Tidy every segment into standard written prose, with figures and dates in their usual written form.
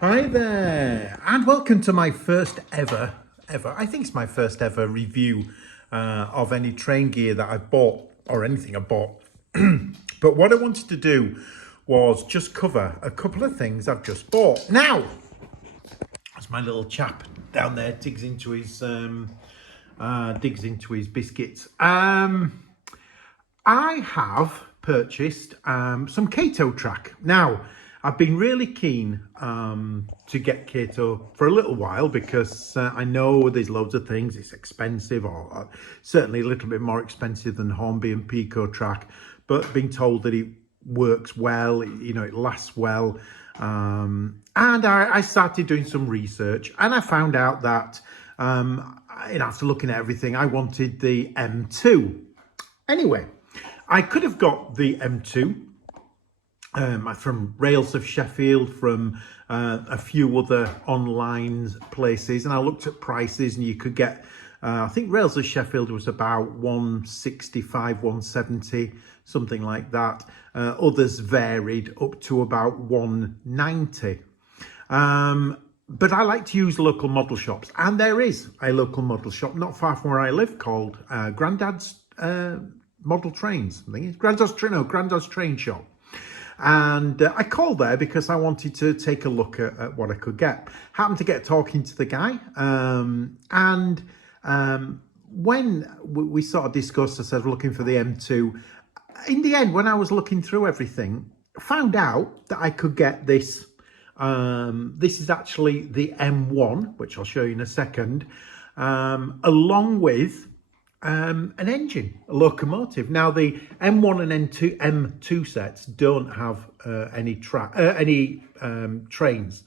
Hi there, and welcome to my first ever, I think it's my first ever review of any train gear that I've bought or anything I bought. But what I wanted to do was just cover a couple of things I've just bought. Now, as my little chap down there digs into his biscuits, I have purchased some Kato track. Now, I've been really keen to get Kato for a little while because I know there's loads of things. It's expensive, or certainly a little bit more expensive than Hornby and Pico track, but being told that it works well, it lasts well. And I started doing some research, and I found out that after looking at everything, I wanted the M2. Anyway, I could have got the M2 from Rails of Sheffield, from a few other online places, and I looked at prices, and you could get, I think Rails of Sheffield was about 165, 170, something like that. Others varied up to about 190. But I like to use local model shops, and there is a local model shop not far from where I live called Grandad's Model Trains. I think it's Grandad's Train Shop. And I called there because I wanted to take a look at what I could get. Happened to get talking to the guy, and when we sort of discussed, I said looking for the M2. In the end, when I was looking through everything, found out that I could get this. This is actually the M1, which I'll show you in a second, along with an engine, a locomotive. Now the M1 and M2 sets don't have any trains.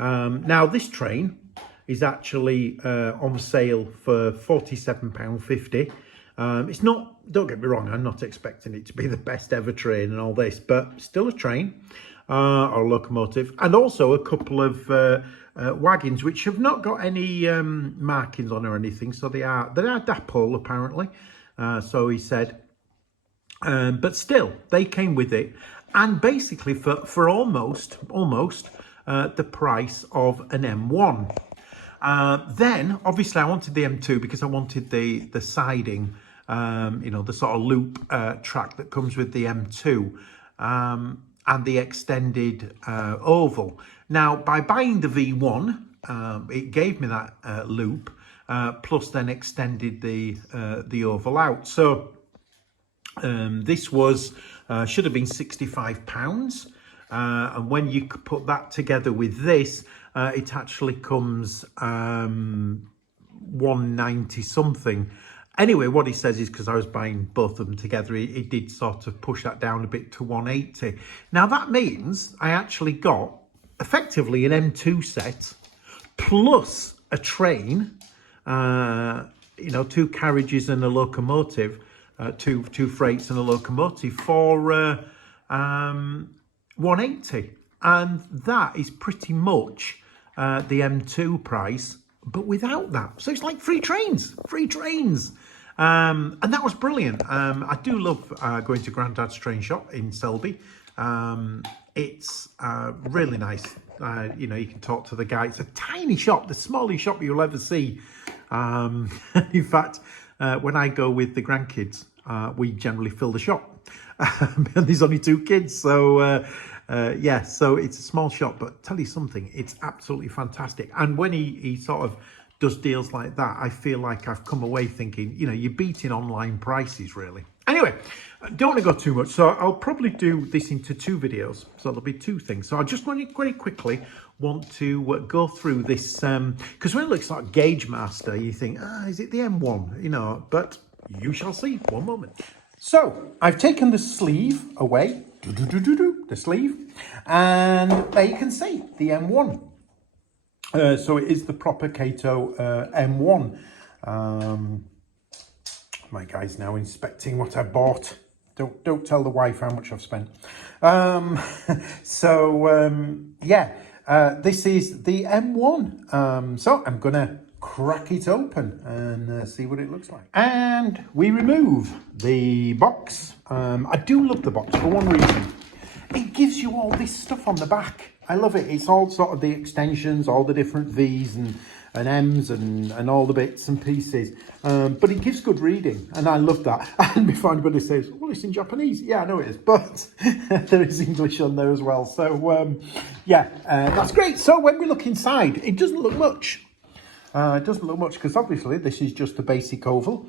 Now this train is actually on sale for £47.50. It's not, don't get me wrong, I'm not expecting it to be the best ever train and all this, but still a train or a locomotive, and also a couple of wagons which have not got any markings on or anything, so they are dapple apparently, so he said, but still they came with it, and basically for almost the price of an M1. Then obviously I wanted the M2 because I wanted the siding, the sort of loop track that comes with the M2, and the extended oval. Now, by buying the V1, it gave me that loop, plus then extended the oval out. So this was should have been £65, and when you put that together with this, it actually comes 190 something. Anyway, what he says is because I was buying both of them together, it did sort of push that down a bit to 180. Now that means I actually got effectively an M2 set plus a train, two carriages and a locomotive, two freights and a locomotive for 180, and that is pretty much the M2 price, but without that. So it's like free trains. And that was brilliant. I do love going to Grandad's Train Shop in Selby. It's really nice. You can talk to the guy. It's a tiny shop, the smallest shop you'll ever see. In fact, when I go with the grandkids, we generally fill the shop. And there's only 2 kids, so yeah, so it's a small shop, but tell you something, it's absolutely fantastic. And when he sort of does deals like that, I feel like I've come away thinking, you're beating online prices, really. Anyway, don't want to go too much, so I'll probably do this into 2 videos, so there'll be 2 things. So I just want to very quickly want to go through this, because when it looks like Gauge Master, you think, is it the M1? But you shall see. One moment. So I've taken the sleeve away, the sleeve, and there you can see the M1. So it is the proper Kato M1. My guy's now inspecting what I bought. Don't tell the wife how much I've spent. Yeah, this is the M1. So I'm gonna crack it open and see what it looks like. And we remove the box. I do love the box for one reason. It gives you all this stuff on the back. I love it. It's all sort of the extensions, all the different V's and M's and all the bits and pieces. But it gives good reading, and I love that. And before anybody says, well, it's in Japanese. Yeah, I know it is, but there is English on there as well. So, yeah, that's great. So when we look inside, it doesn't look much. It doesn't look much because obviously this is just a basic oval.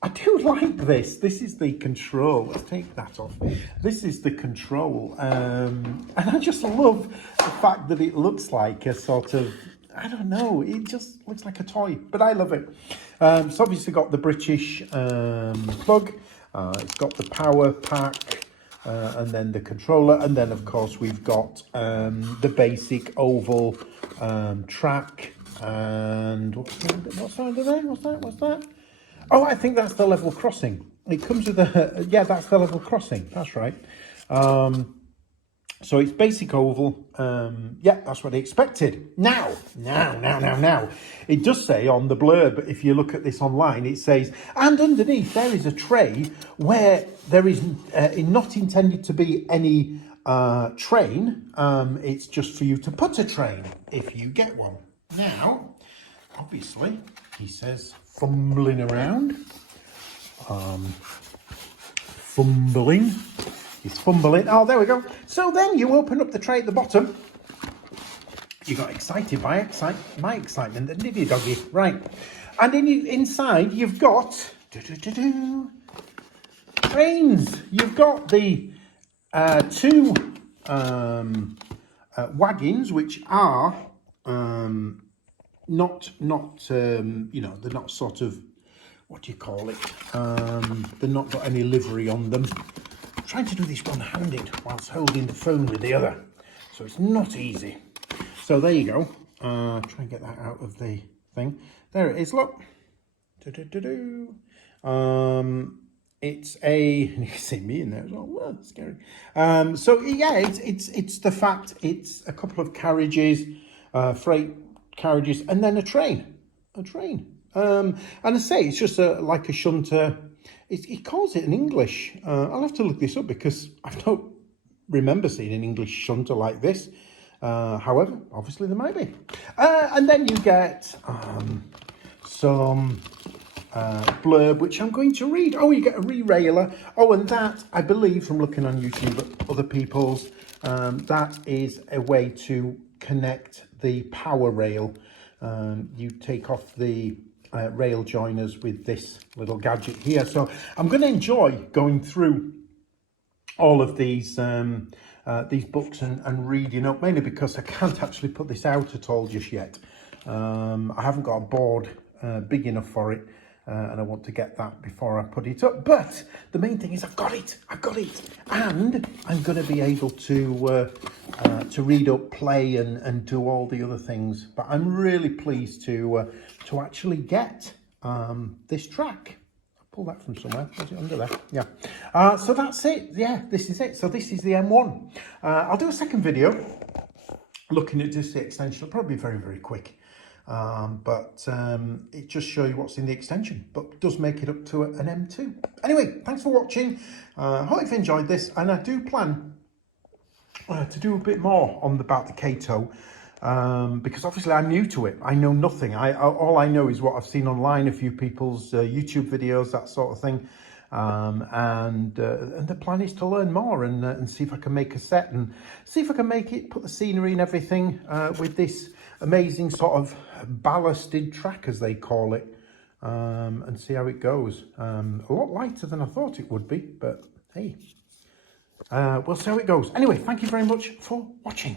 I do like this. This is the control. Let's take that off. This is the control. And I just love the fact that it looks like a sort of, I don't know, it just looks like a toy, but I love it. It's obviously got the British plug. It's got the power pack. And then the controller. And then, of course, we've got the basic oval track. And what's under there? What's that? Oh, I think that's the level crossing. It comes with a, yeah, that's the level crossing. That's right. So it's basic oval. Yeah, that's what I expected. Now. It does say on the blurb, if you look at this online, it says, and underneath there is a tray where there is not intended to be any train. It's just for you to put a train if you get one. Now, obviously, he says, fumbling around. Fumbling. He's fumbling. Oh, there we go. So then you open up the tray at the bottom. You got excited by my excitement, didn't you, doggy? Right. And inside you've got trains. You've got the two wagons, which are not you know, they're not sort of, what do you call it? They're not got any livery on them. I'm trying to do this one-handed whilst holding the phone with the other, so it's not easy. So there you go. Try and get that out of the thing. There it is. Look. It's a. You can see me in there as well. Well, that's scary. So yeah, it's the fact it's a couple of carriages, freight carriages, and then a train. And I say it's just like a shunter. It calls it an English. I'll have to look this up because I don't remember seeing an English shunter like this. However, obviously there might be. And then you get some blurb, which I'm going to read. Oh, you get a re-railer. Oh, and that, I believe, from looking on YouTube at other people's, that is a way to connect the power rail. You take off the rail joiners with this little gadget here. So I'm going to enjoy going through all of these books and reading up, mainly because I can't actually put this out at all just yet. I haven't got a board big enough for it, and I want to get that before I put it up. But the main thing is I've got it, and I'm going to be able to read up, play, and do all the other things. But I'm really pleased to actually get this track. Pull that from somewhere. Was it under there? Yeah. So that's it. Yeah, this is it. So this is the M1. I'll do a second video looking at just the extension. It'll probably be very, very quick. But it just shows you what's in the extension, but does make it up to an M2. Anyway, thanks for watching. Hope you've enjoyed this, and I do plan to do a bit more about the Kato. Because obviously I'm new to it. I know nothing. All I know is what I've seen online, a few people's YouTube videos, that sort of thing. And the plan is to learn more and see if I can make a set and see if I can make it, put the scenery and everything with this amazing sort of ballasted track, as they call it, and see how it goes. A lot lighter than I thought it would be, but hey, we'll see how it goes. Anyway, thank you very much for watching.